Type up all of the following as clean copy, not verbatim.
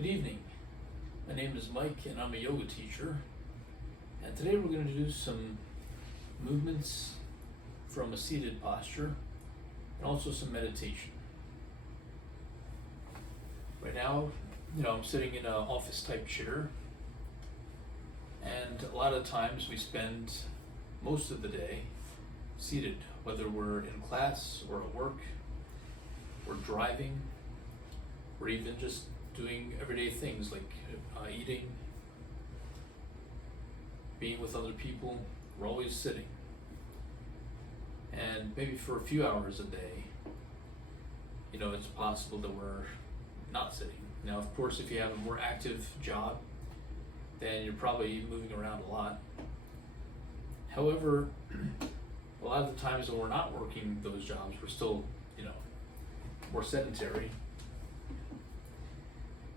Good evening. My name is Mike and I'm a yoga teacher. And today we're going to do some movements from a seated posture and also some meditation. Right now, I'm sitting in an office type chair, and a lot of times we spend most of the day seated, whether we're in class or at work, or driving, or even just doing everyday things like eating, being with other people. We're always sitting. And maybe for a few hours a day, it's possible that we're not sitting. Now, of course, if you have a more active job, then you're probably moving around a lot. However, a lot of the times when we're not working those jobs, we're still, more sedentary.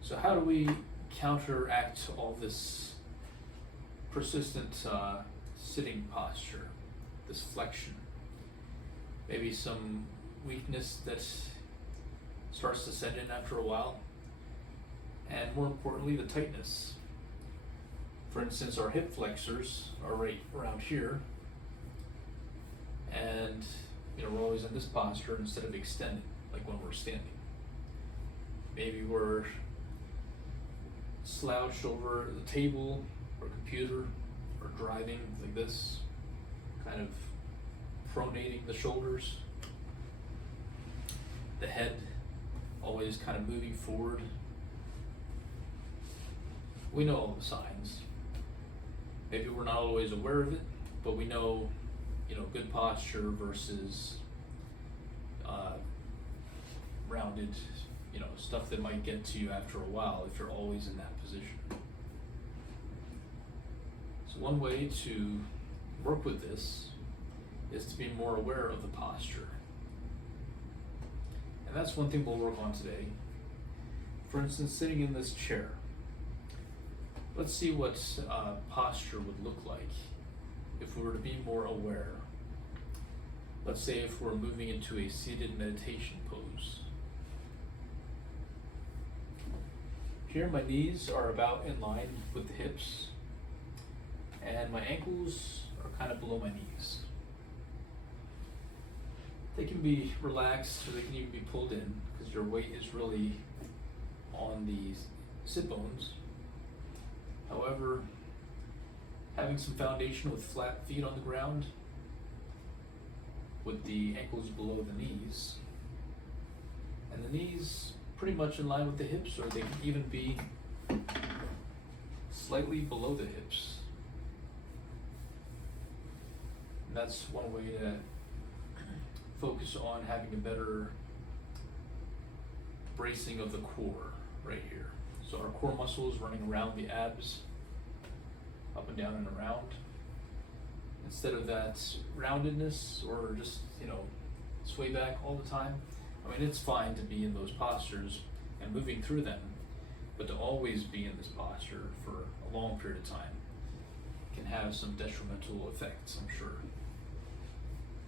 So how do we counteract all this persistent sitting posture, this flexion? Maybe some weakness that starts to set in after a while, and more importantly, the tightness. For instance, our hip flexors are right around here, and we're always in this posture instead of extending, like when we're standing. Maybe we're slouched over the table or computer or driving like this, kind of pronating the shoulders, the head always kind of moving forward. We know all the signs. Maybe we're not always aware of it, but we know, good posture versus rounded, stuff that might get to you after a while if you're always in that position. So one way to work with this is to be more aware of the posture. And that's one thing we'll work on today. For instance, sitting in this chair. Let's see what posture would look like if we were to be more aware. Let's say if we're moving into a seated meditation pose. Here my knees are about in line with the hips, and my ankles are kind of below my knees. They can be relaxed, or they can even be pulled in, because your weight is really on the sit bones. However, having some foundation with flat feet on the ground, with the ankles below the knees, and the knees pretty much in line with the hips, or they can even be slightly below the hips. And that's one way to focus on having a better bracing of the core right here. So our core muscles running around the abs, up and down and around, instead of that roundedness or just, sway back all the time. It's fine to be in those postures and moving through them, but to always be in this posture for a long period of time can have some detrimental effects, I'm sure.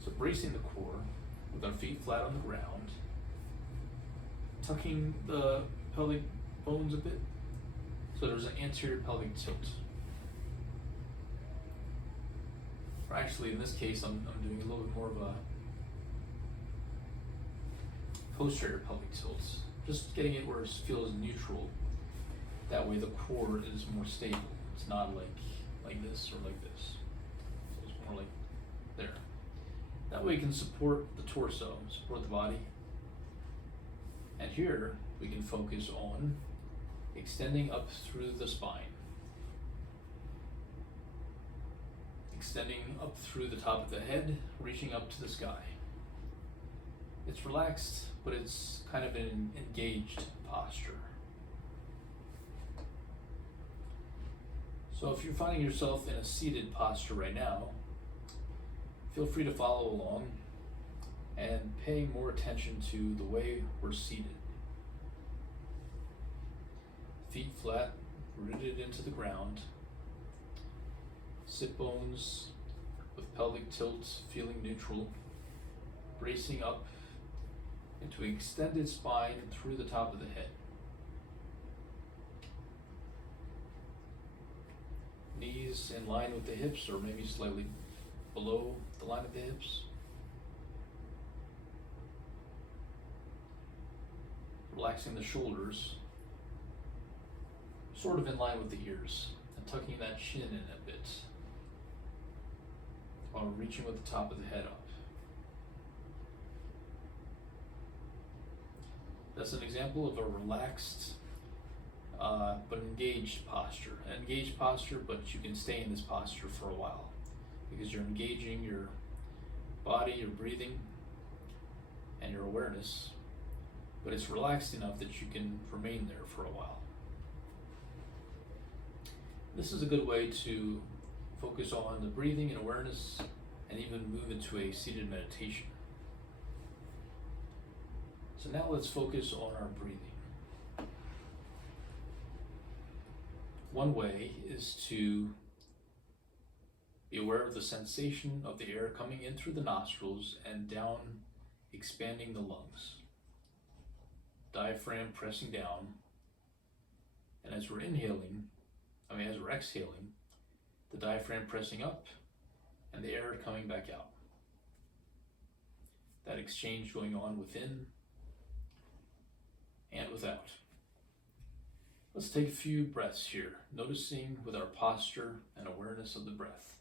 So bracing the core with our feet flat on the ground, tucking the pelvic bones a bit, so there's an anterior pelvic tilt. Or actually, in this case, I'm doing a little bit more of a posterior pelvic tilt, just getting it where it feels neutral. That way the core is more stable. It's not like this or like this. So it's more like there. That way you can support the torso, support the body. And here we can focus on extending up through the spine. Extending up through the top of the head, reaching up to the sky. It's relaxed, but it's kind of an engaged posture. So if you're finding yourself in a seated posture right now, feel free to follow along and pay more attention to the way we're seated. Feet flat, rooted into the ground. Sit bones with pelvic tilt feeling neutral, bracing up into extended spine through the top of the head. Knees in line with the hips or maybe slightly below the line of the hips. Relaxing the shoulders, sort of in line with the ears, and tucking that chin in a bit while reaching with the top of the head up. That's an example of a relaxed but engaged posture. An engaged posture, but you can stay in this posture for a while because you're engaging your body, your breathing, and your awareness, but it's relaxed enough that you can remain there for a while. This is a good way to focus on the breathing and awareness and even move into a seated meditation. So now let's focus on our breathing. One way is to be aware of the sensation of the air coming in through the nostrils and down, expanding the lungs. Diaphragm pressing down, and as we're exhaling, the diaphragm pressing up and the air coming back out. That exchange going on within and without. Let's take a few breaths here, noticing with our posture and awareness of the breath.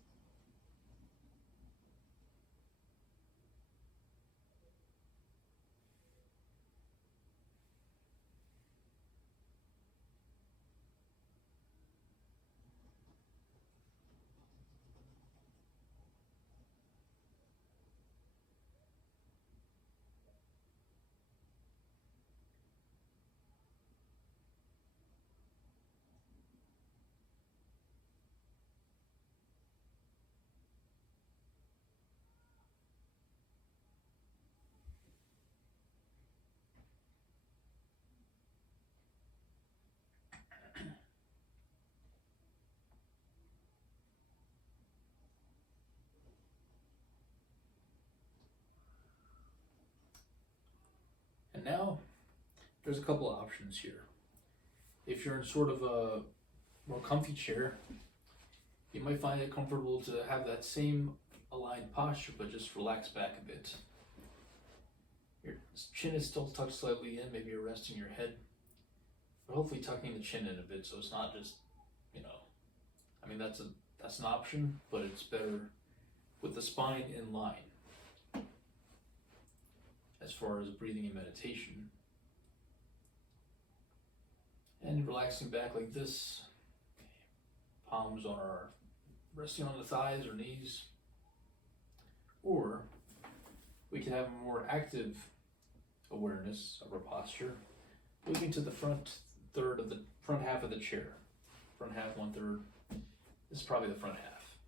And now, there's a couple of options here. If you're in sort of a more comfy chair, you might find it comfortable to have that same aligned posture, but just relax back a bit. Your chin is still tucked slightly in, maybe you're resting your head, but hopefully tucking the chin in a bit so it's not just, that's an option, but it's better with the spine in line as far as breathing and meditation. And relaxing back like this, palms resting on the thighs or knees. Or we can have a more active awareness of our posture, moving to the front half of the chair. Front half, 1/3. This is probably the front half.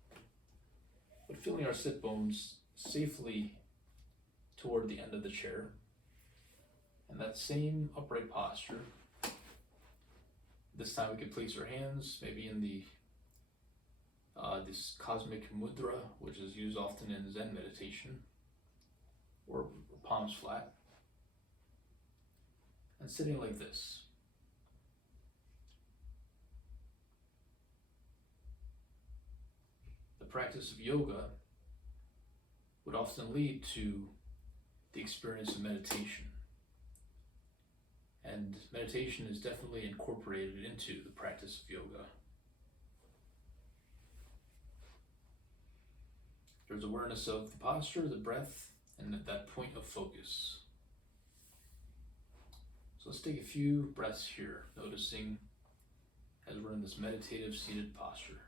But feeling our sit bones safely toward the end of the chair. And that same upright posture. This time we could place our hands maybe in this cosmic mudra, which is used often in Zen meditation, or palms flat, and sitting like this. The practice of yoga would often lead to the experience of meditation. And meditation is definitely incorporated into the practice of yoga. There's awareness of the posture, the breath, and that point of focus. So let's take a few breaths here, noticing as we're in this meditative seated posture.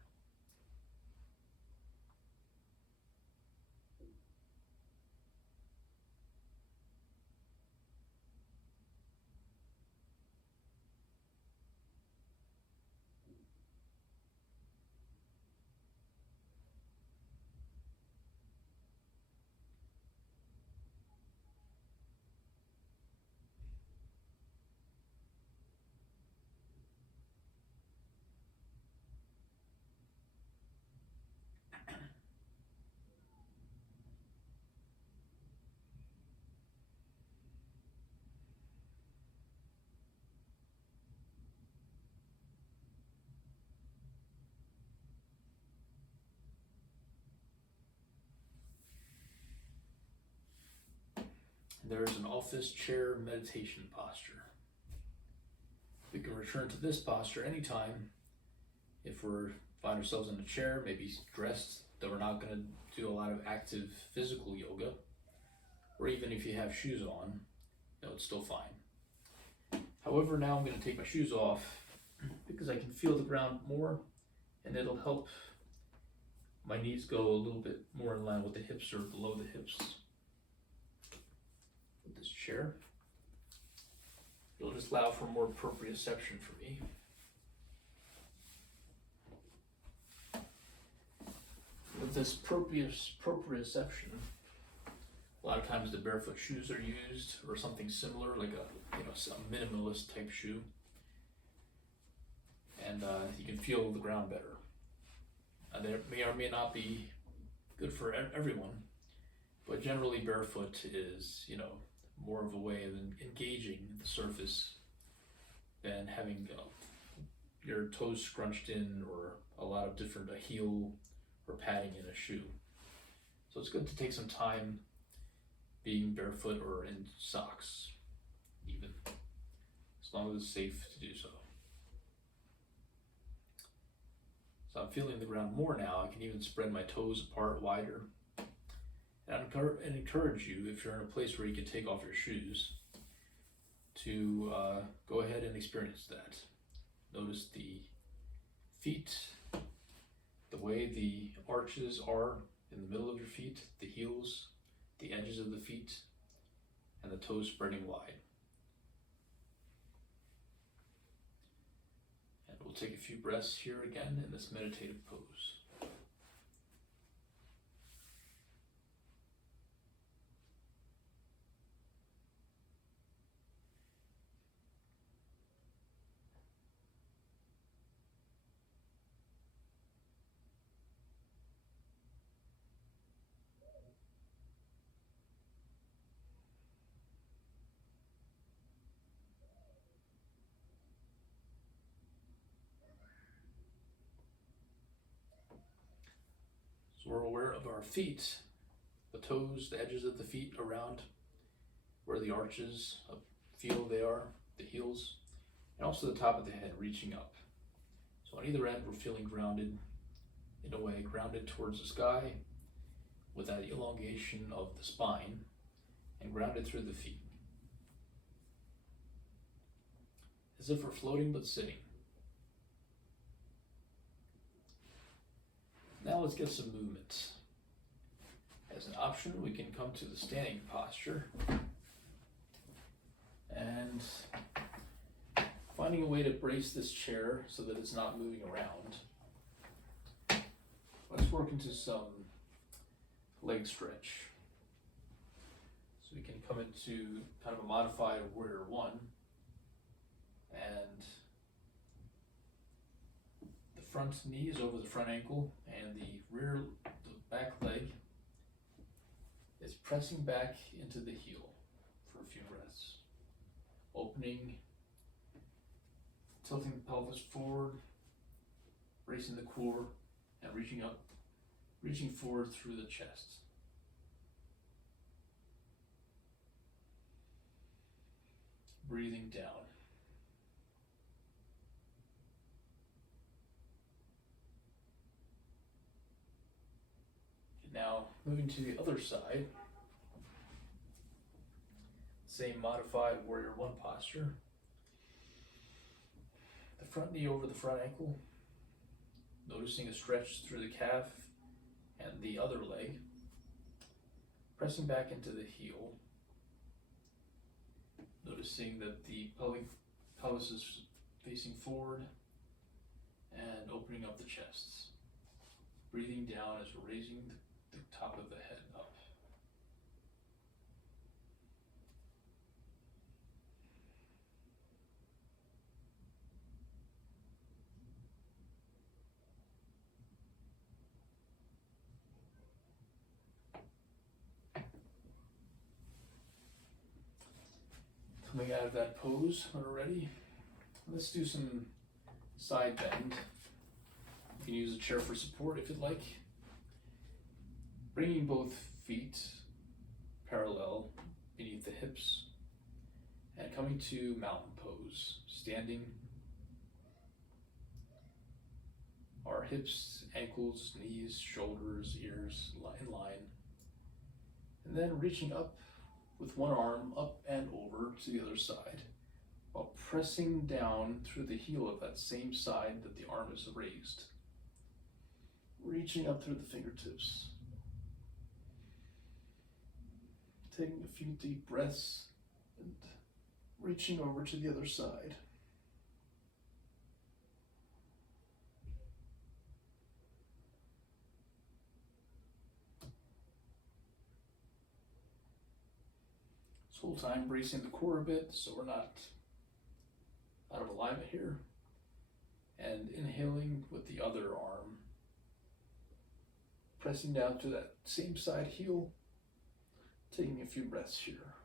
there's an office chair meditation posture. We can return to this posture anytime if we find ourselves in a chair, maybe dressed, that we're not going to do a lot of active physical yoga, or even if you have shoes on, no, it's still fine. However, now I'm going to take my shoes off because I can feel the ground more, and it'll help my knees go a little bit more in line with the hips or below the hips with this chair. It'll just allow for more proprioception for me. With this proprioception, a lot of times the barefoot shoes are used, or something similar, like a minimalist type shoe, and you can feel the ground better. That may or may not be good for everyone, but generally barefoot is, more of a way of engaging the surface than having your toes scrunched in, or a lot of different heel or padding in a shoe. So it's good to take some time being barefoot or in socks, even, as long as it's safe to do so. So I'm feeling the ground more now. I can even spread my toes apart wider. And I encourage you, if you're in a place where you can take off your shoes, to go ahead and experience that. Notice the feet, the way the arches are in the middle of your feet, the heels, the edges of the feet, and the toes spreading wide. And we'll take a few breaths here again in this meditative pose. So we're aware of our feet, the toes, the edges of the feet around where the arches feel they are, the heels, and also the top of the head reaching up. So on either end, we're feeling grounded, in a way, grounded towards the sky with that elongation of the spine, and grounded through the feet. As if we're floating but sitting. Now let's get some movement. As an option, we can come to the standing posture and finding a way to brace this chair so that it's not moving around. Let's work into some leg stretch. So we can come into kind of a modified warrior one, and the front knee is over the front ankle, and the back leg is pressing back into the heel for a few breaths. Opening, tilting the pelvis forward, bracing the core, and reaching up, reaching forward through the chest. Breathing down. Now moving to the other side, same modified warrior one posture. The front knee over the front ankle, noticing a stretch through the calf and the other leg, pressing back into the heel, noticing that the pelvis is facing forward, and opening up the chest. Breathing down as we're raising the top of the head up. Coming out of that pose when we're ready, let's do some side bend. You can use a chair for support if you'd like. Bringing both feet parallel, beneath the hips, and coming to mountain pose, standing. Our hips, ankles, knees, shoulders, ears in line. And then reaching up with one arm up and over to the other side, while pressing down through the heel of that same side that the arm is raised. Reaching up through the fingertips. Taking a few deep breaths and reaching over to the other side. This whole time bracing the core a bit so we're not out of alignment here. And inhaling with the other arm. Pressing down to that same side heel. Taking a few breaths here.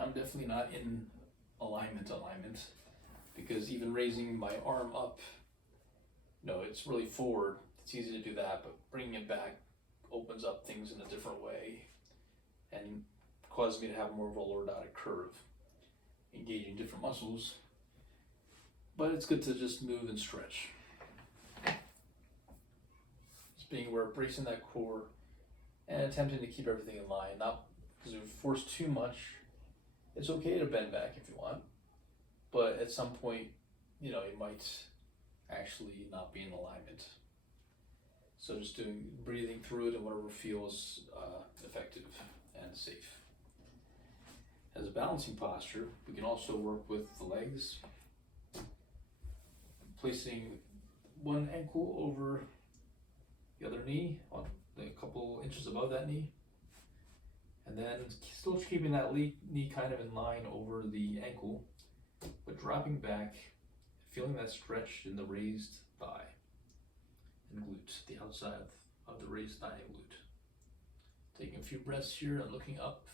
I'm definitely not in alignment, because even raising my arm up, it's really forward. It's easy to do that, but bringing it back opens up things in a different way and causes me to have more of a lordotic curve, engaging different muscles. But it's good to just move and stretch. Just being aware of bracing that core and attempting to keep everything in line, not because if we force too much. It's okay to bend back if you want, but at some point, you might actually not be in alignment. So just breathing through it and whatever feels effective and safe. As a balancing posture, we can also work with the legs, placing one ankle over the other knee, a couple inches above that knee. And then still keeping that knee kind of in line over the ankle, but dropping back, feeling that stretch in the raised thigh and glute, the outside of the raised thigh and glute. Taking a few breaths here and looking up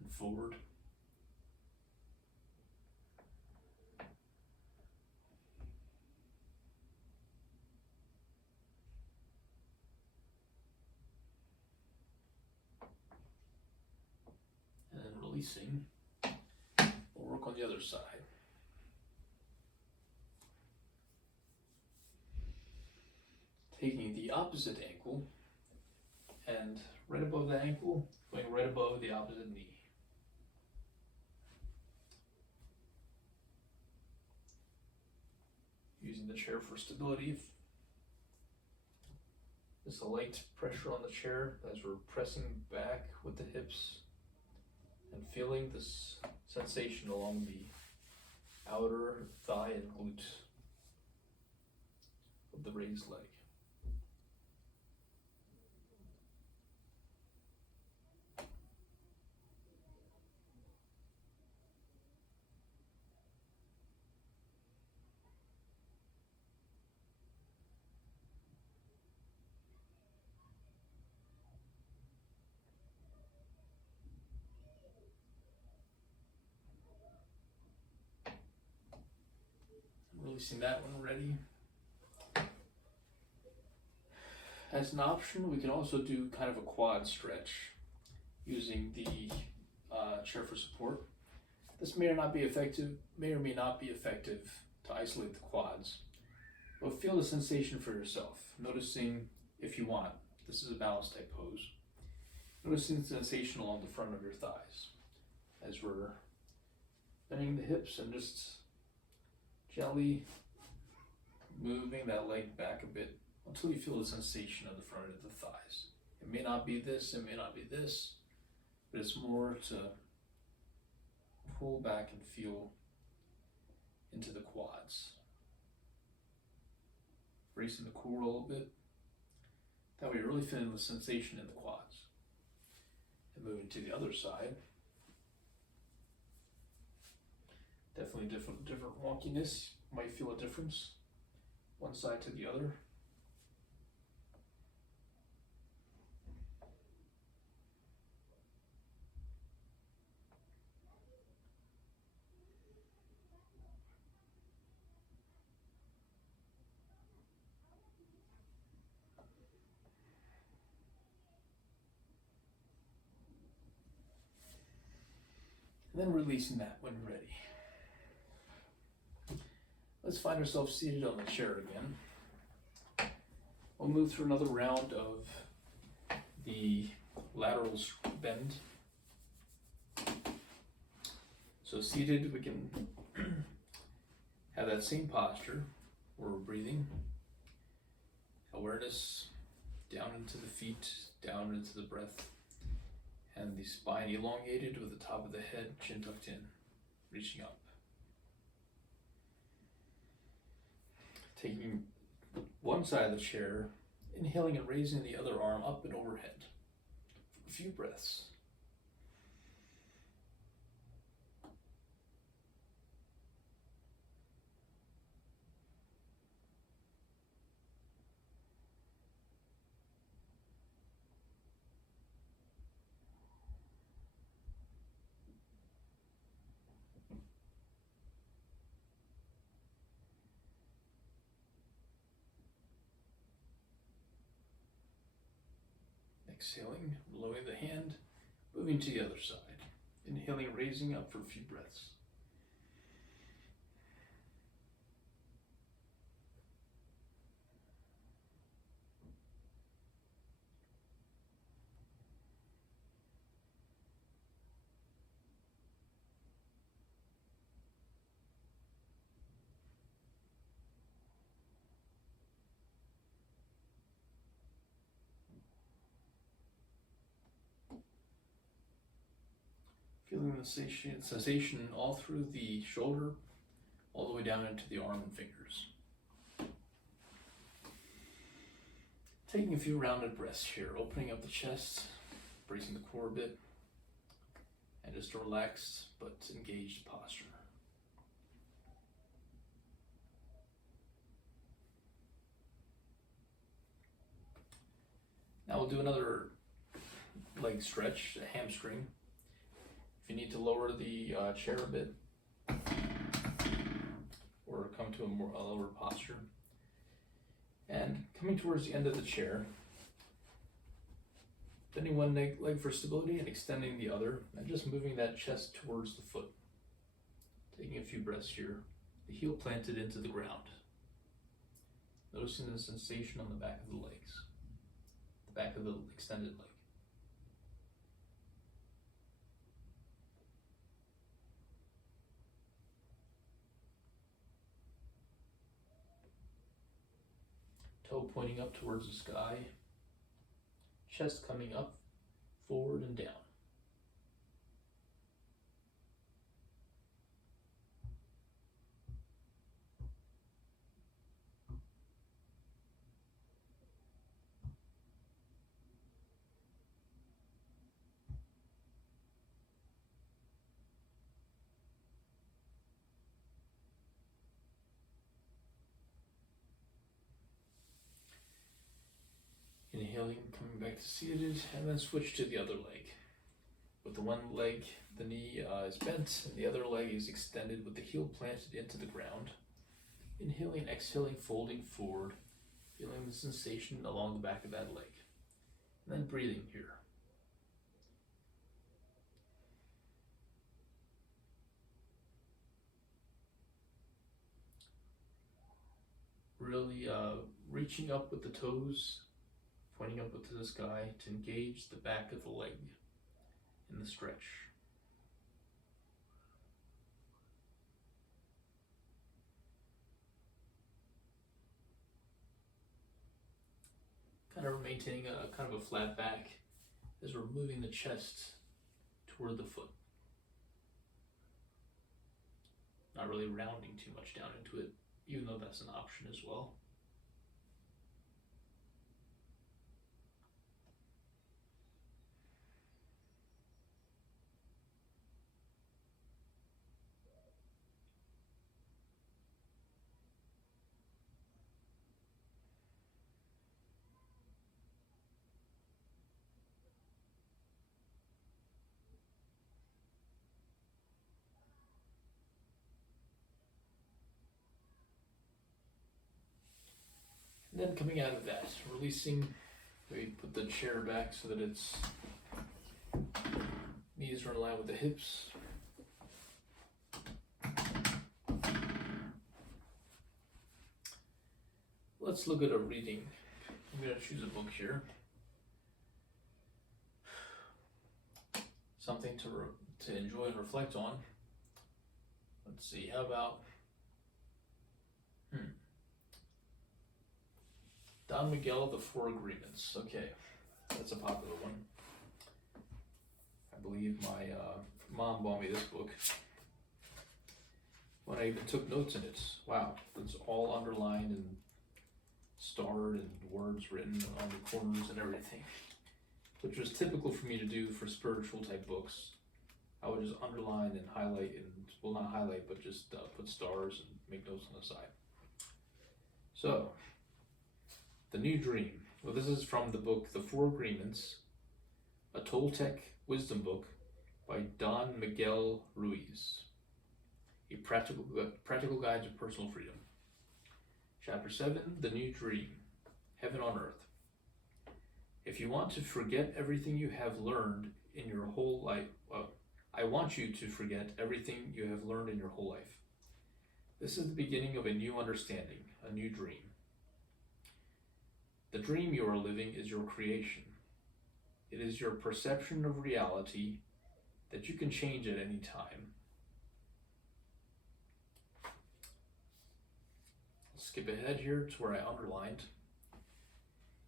and forward. Releasing. We'll work on the other side. Taking the opposite ankle and right above the ankle, going right above the opposite knee. Using the chair for stability. Just a light pressure on the chair as we're pressing back with the hips. And feeling this sensation along the outer thigh and glute of the raised leg. Releasing that one ready. As an option, we can also do kind of a quad stretch using the chair for support. This may or may not be effective to isolate the quads, but feel the sensation for yourself. Noticing, if you want, this is a balance type pose. Noticing the sensation along the front of your thighs as we're bending the hips and just gently moving that leg back a bit until you feel the sensation of the front of the thighs. It may not be this, it may not be this, but it's more to pull back and feel into the quads. Bracing the core a little bit. That way you're really feeling the sensation in the quads. And moving to the other side. Definitely different wonkiness. might feel a difference one side to the other. And then releasing that when ready. Let's find ourselves seated on the chair again. We'll move through another round of the lateral bend. So seated, we can have that same posture where we're breathing. Awareness down into the feet, down into the breath. And the spine elongated with the top of the head, chin tucked in, reaching up. Taking one side of the chair, inhaling and raising the other arm up and overhead for a few breaths. Exhaling, lowering the hand, moving to the other side. Inhaling, raising up for a few breaths. Feeling the sensation all through the shoulder, all the way down into the arm and fingers. Taking a few rounded breaths here, opening up the chest, bracing the core a bit, and just a relaxed but engaged posture. Now we'll do another leg stretch, a hamstring. If you need to lower the chair a bit, or come to a lower posture, and coming towards the end of the chair, bending one leg for stability and extending the other, and just moving that chest towards the foot. Taking a few breaths here, the heel planted into the ground. Noticing the sensation on the back of the legs, the back of the extended leg. Toe pointing up towards the sky, chest coming up, forward and down. Inhaling, coming back to seated, and then switch to the other leg. With the one leg, the knee is bent, and the other leg is extended with the heel planted into the ground. Inhaling, exhaling, folding forward, feeling the sensation along the back of that leg. And then breathing here. Really reaching up with the toes, pointing up to the sky to engage the back of the leg in the stretch. Kind of maintaining a kind of a flat back as we're moving the chest toward the foot. Not really rounding too much down into it, even though that's an option as well. then coming out of that, releasing, maybe put the chair back so that its knees are in line with the hips. Let's look at a reading. I'm going to choose a book here. Something to enjoy and reflect on. Let's see, how about Don Miguel, The Four Agreements. Okay, that's a popular one. I believe my mom bought me this book when I even took notes in it. Wow, it's all underlined and starred and words written on the corners and everything, which was typical for me to do for spiritual type books. I would just underline and highlight, and well, not highlight, but just put stars and make notes on the side. So, The New Dream. Well, this is from the book The Four Agreements, a Toltec wisdom book by Don Miguel Ruiz, a practical guide to personal freedom. Chapter 7, The New Dream, Heaven on Earth. If you want to forget everything you have learned in your whole life, I want you to forget everything you have learned in your whole life. This is the beginning of a new understanding, a new dream. The dream you are living is your creation. It is your perception of reality that you can change at any time. Let's skip ahead here to where I underlined.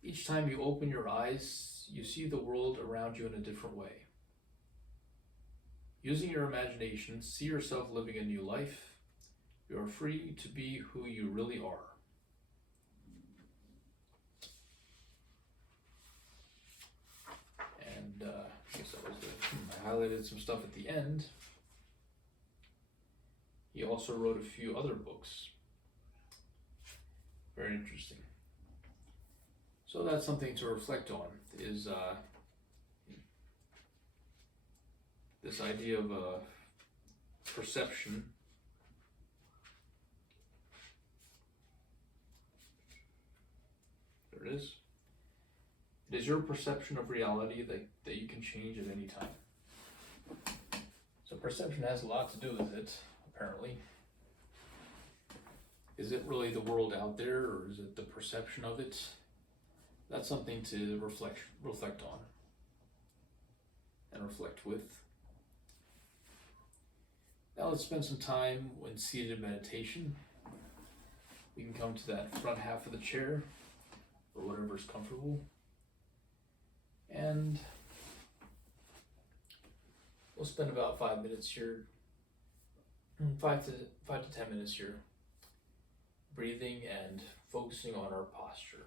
Each time you open your eyes, you see the world around you in a different way. Using your imagination, see yourself living a new life. You are free to be who you really are. And I guess that was I highlighted some stuff at the end. He also wrote a few other books. Very interesting. So that's something to reflect on, is this idea of perception. There it is. It is your perception of reality that you can change at any time. So perception has a lot to do with it, apparently. Is it really the world out there, or is it the perception of it? That's something to reflect on and reflect with. Now let's spend some time in seated meditation. We can come to that front half of the chair, or whatever is comfortable. And we'll spend about 5 minutes here, 5 to 10 minutes here, breathing and focusing on our posture.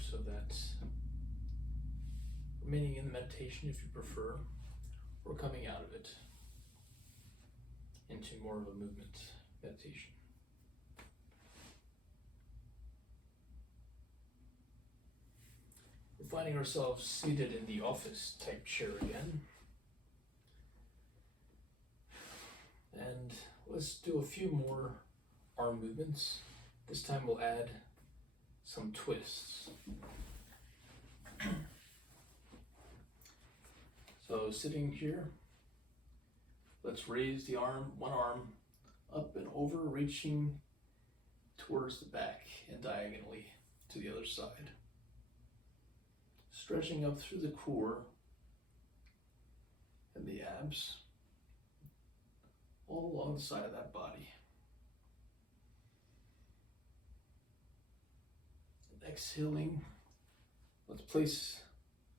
so that remaining in the meditation if you prefer, or coming out of it into more of a movement meditation. We're finding ourselves seated in the office type chair again. And let's do a few more arm movements. This time we'll add some twists. So sitting here, let's raise the arm, one arm up and over, reaching towards the back and diagonally to the other side. Stretching up through the core and the abs, all along the side of that body. And exhaling, let's place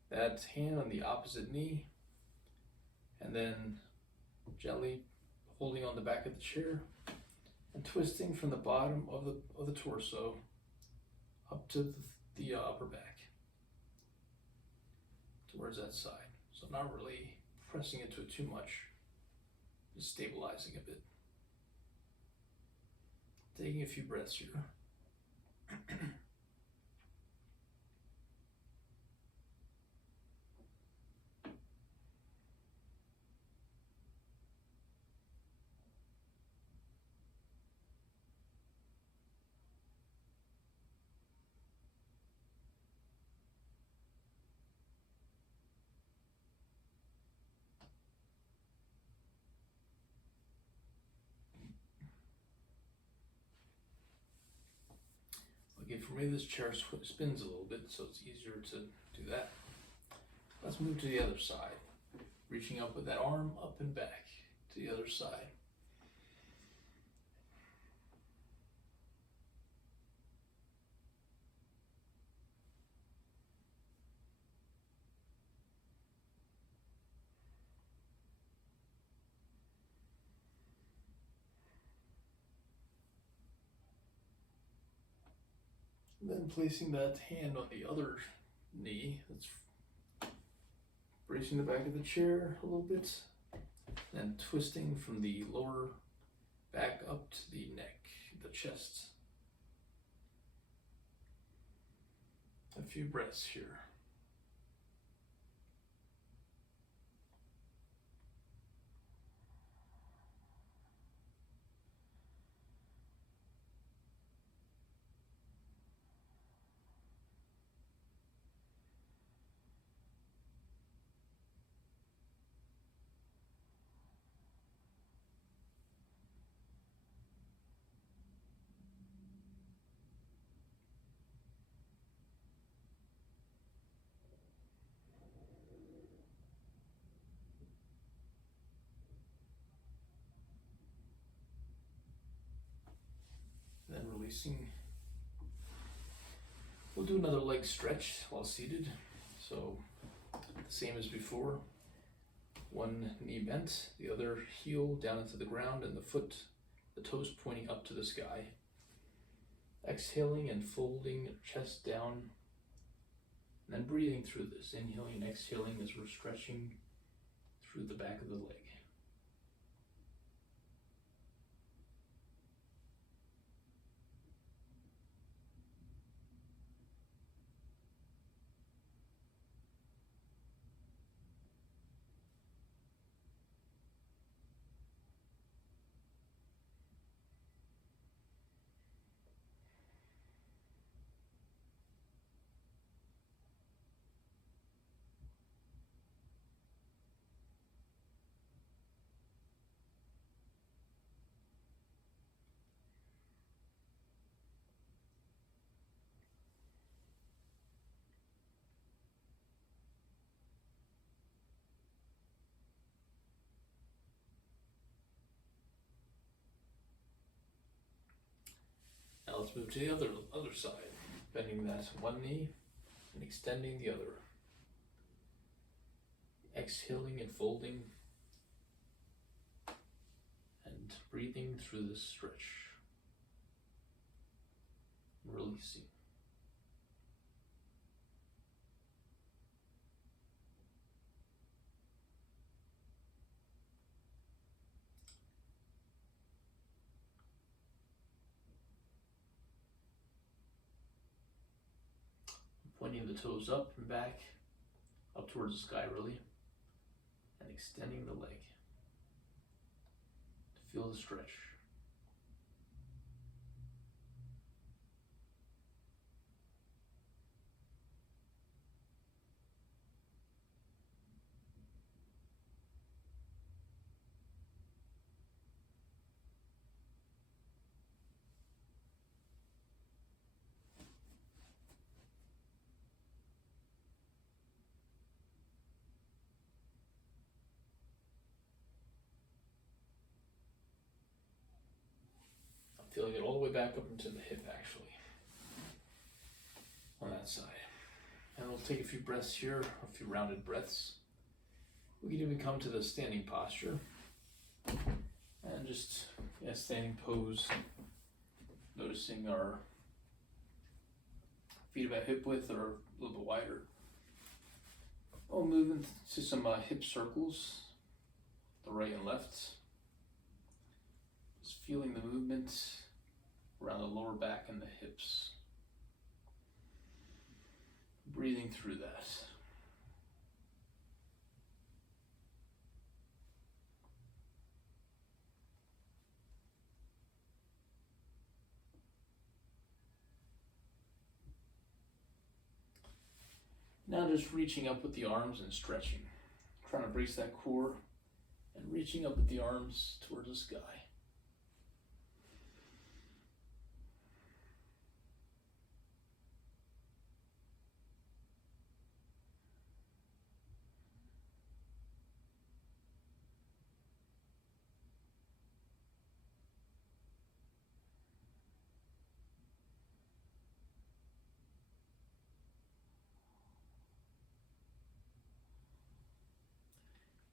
that hand on the opposite knee and then gently holding on the back of the chair and twisting from the bottom of the torso up to the upper back towards that side. So not really pressing into it too much, just stabilizing a bit. Taking a few breaths here. Okay, for me this chair spins a little bit, so it's easier to do that. Let's move to the other side. Reaching up with that arm, up and back to the other side. Then placing that hand on the other knee, that's bracing the back of the chair a little bit, and twisting from the lower back up to the neck, the chest. A few breaths here. Then releasing. We'll do another leg stretch while seated. So the same as before. One knee bent, the other heel down into the ground, and the toes pointing up to the sky. Exhaling and folding chest down. And then breathing through this, inhaling and exhaling as we're stretching through the back of the leg. Now let's move to the other side, bending that one knee and extending the other. Exhaling and folding and breathing through this stretch. Releasing. Pointing the toes up and back, up towards the sky really, and extending the leg to feel the stretch. Feeling it all the way back up into the hip actually, on that side. And we'll take a few breaths here, a few rounded breaths. We can even come to the standing posture. And just, standing pose, noticing our feet about hip width or a little bit wider. We'll move into some hip circles, the right and left. Just feeling the movement around the lower back and the hips. Breathing through that. Now just reaching up with the arms and stretching. Trying to brace that core and reaching up with the arms towards the sky.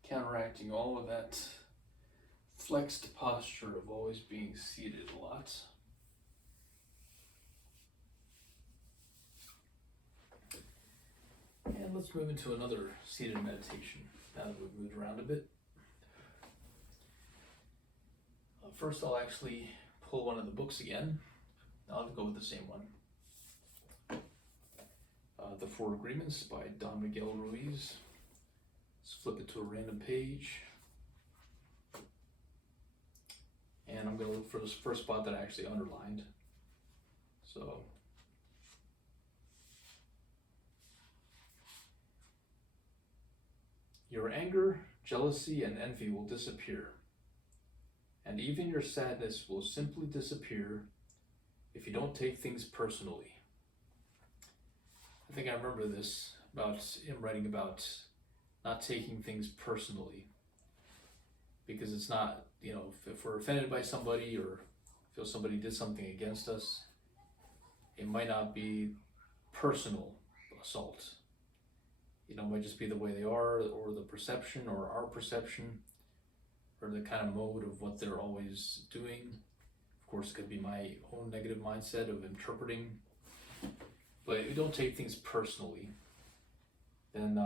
Counteracting all of that flexed posture of always being seated a lot. And let's move into another seated meditation now that we've moved around a bit. First I'll actually pull one of the books again. I'll go with the same one. The Four Agreements by Don Miguel Ruiz. Let's flip it to a random page. And I'm going to look for this first spot that I actually underlined. So, your anger, jealousy, and envy will disappear. And even your sadness will simply disappear if you don't take things personally. I think I remember this about him writing about not taking things personally, because it's not, if we're offended by somebody or feel somebody did something against us, it might not be personal assault. It might just be the way they are, or the perception, or our perception, or the kind of mode of what they're always doing. Of course, it could be my own negative mindset of interpreting. But if we don't take things personally, then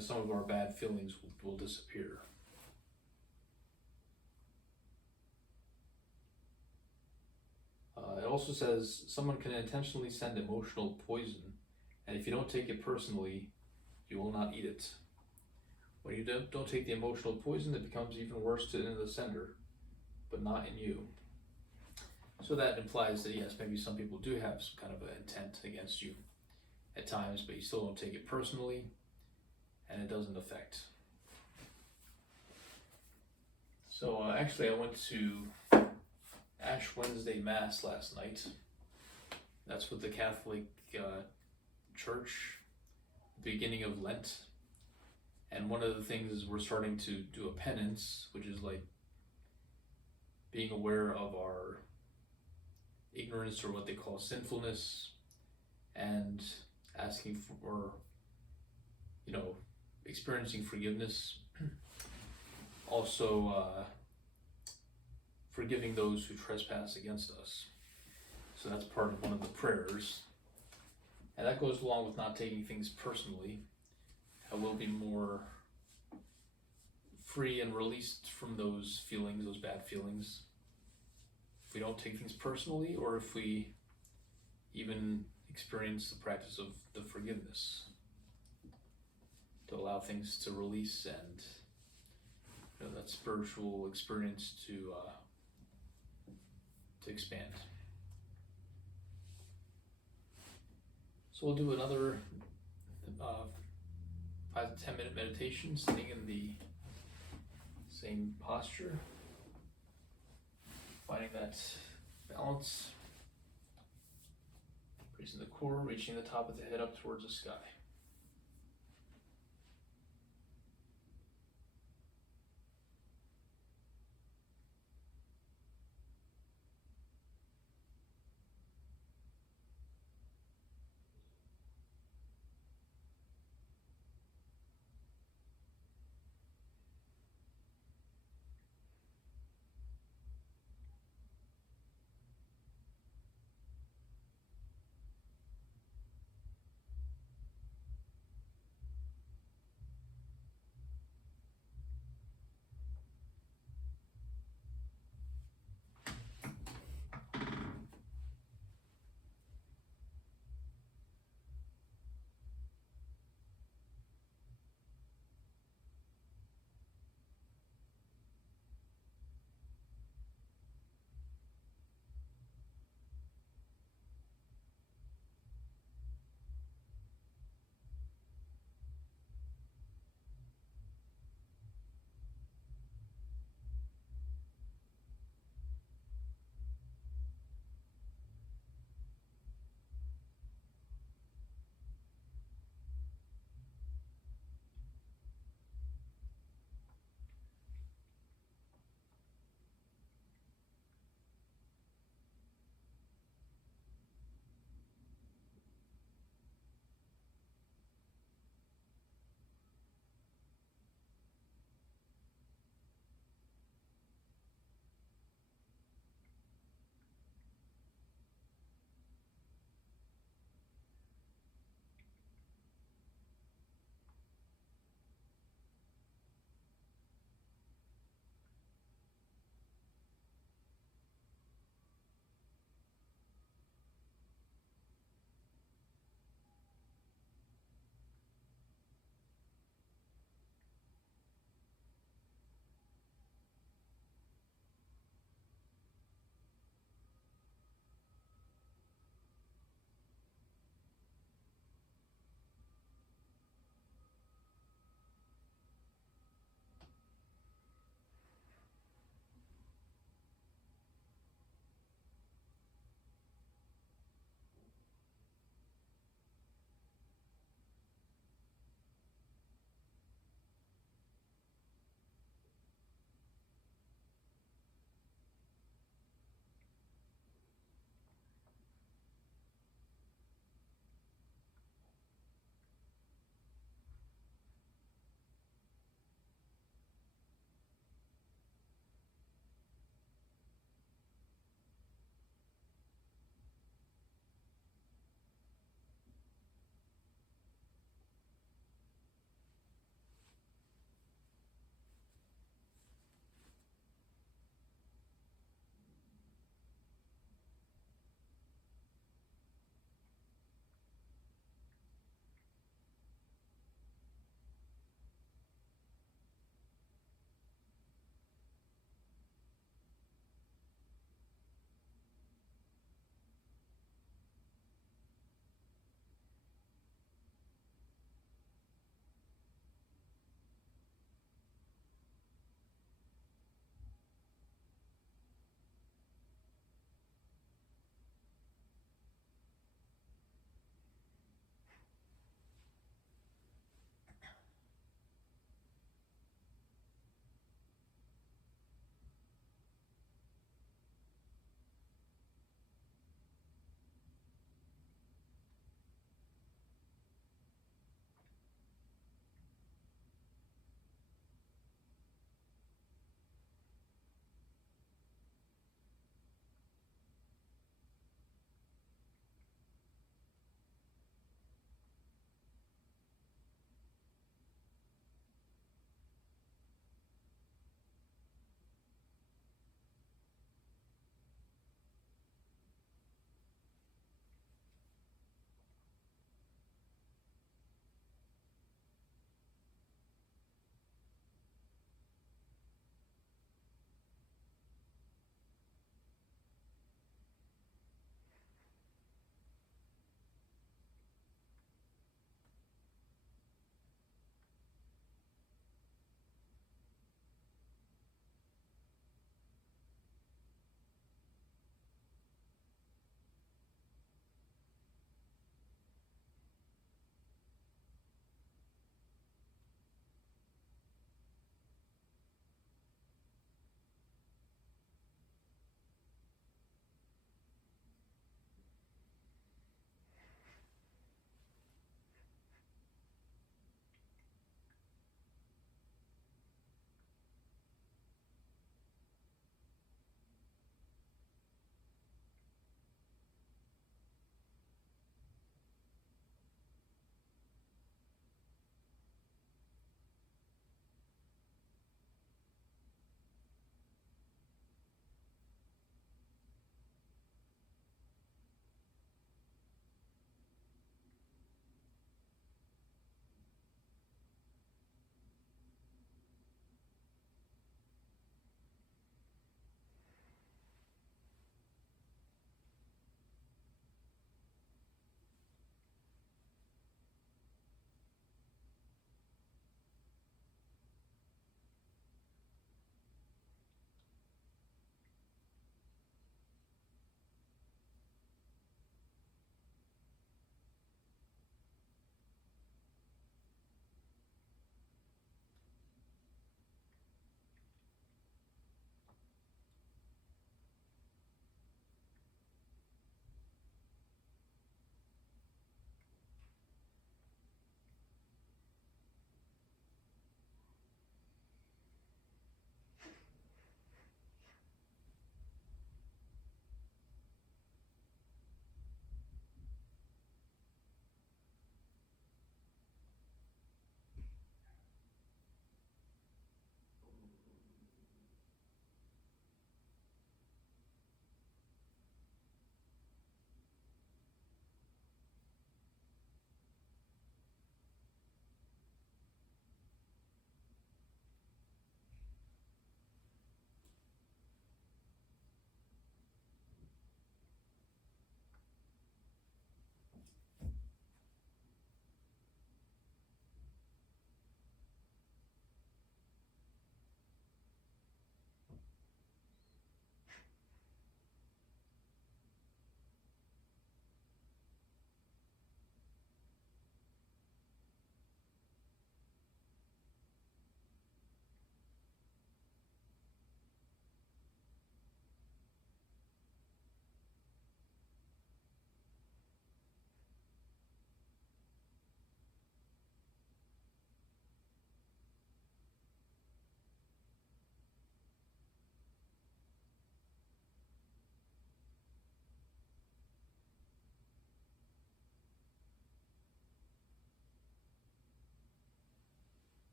some of our bad feelings will disappear. It also says someone can intentionally send emotional poison, and if you don't take it personally, you will not eat it. When you don't take the emotional poison, it becomes even worse to the sender, but not in you. So that implies that yes, maybe some people do have some kind of an intent against you at times, but you still don't take it personally, and it doesn't affect. So actually I went to Ash Wednesday Mass last night. That's with the Catholic Church, beginning of Lent. And one of the things is we're starting to do a penance, which is like being aware of our ignorance, or what they call sinfulness, and asking for, experiencing forgiveness. Also, forgiving those who trespass against us. So that's part of one of the prayers. And that goes along with not taking things personally. I will be more free and released from those feelings, those bad feelings. If we don't take things personally, or if we even, experience the practice of the forgiveness, to allow things to release and that spiritual experience to expand. So we'll do another 5 to 10 minute meditation, sitting in the same posture, finding that balance, raising the core, reaching the top of the head up towards the sky.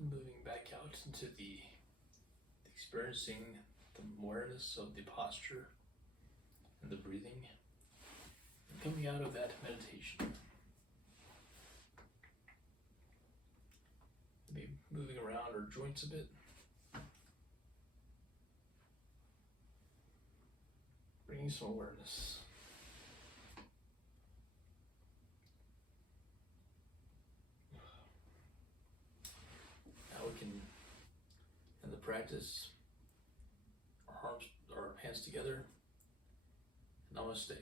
And moving back out into the experiencing the awareness of the posture and the breathing, and coming out of that meditation. Maybe moving around our joints a bit. Bringing some awareness. Now we can, in the practice, our hands together. Namaste.